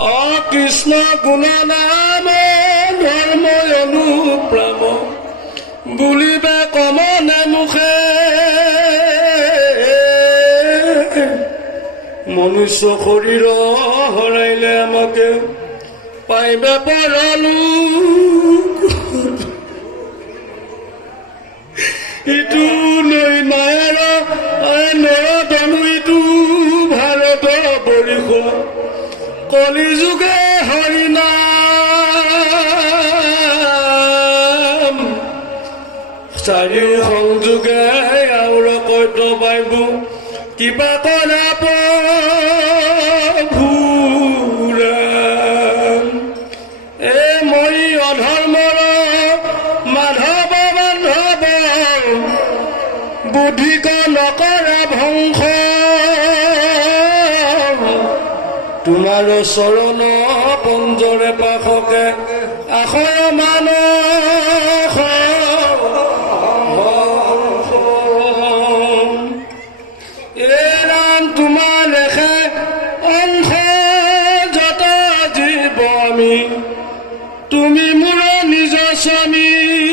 অকৃষ্ণ গুণ নাম ধৰ্ম অনুপ্ৰাম বুলিবে কমনে মুখে। মনুষ্য শৰীৰ হৰাইলে আমাকে পাইবে পৰলোক ইটো লৈ মায়াৰ নৰতনু ইটো ভাৰতৰ বৰিষ কলিযুগে হৰিনাম চাৰি সংযোগে আউৰ কৈত পাইব কিবা কৰা প্ৰভুৰাম এ মই অধৰ্মৰ মাধৱ বান্ধৱ, বুদ্ধিক নকৰা ভংস তোমাৰো চৰণ পঞ্জৰে পাশকে আখৰ মানস এই তোমাৰ লেখে অংশ জীৱ আমি। তুমি মোৰ নিজ স্বামী।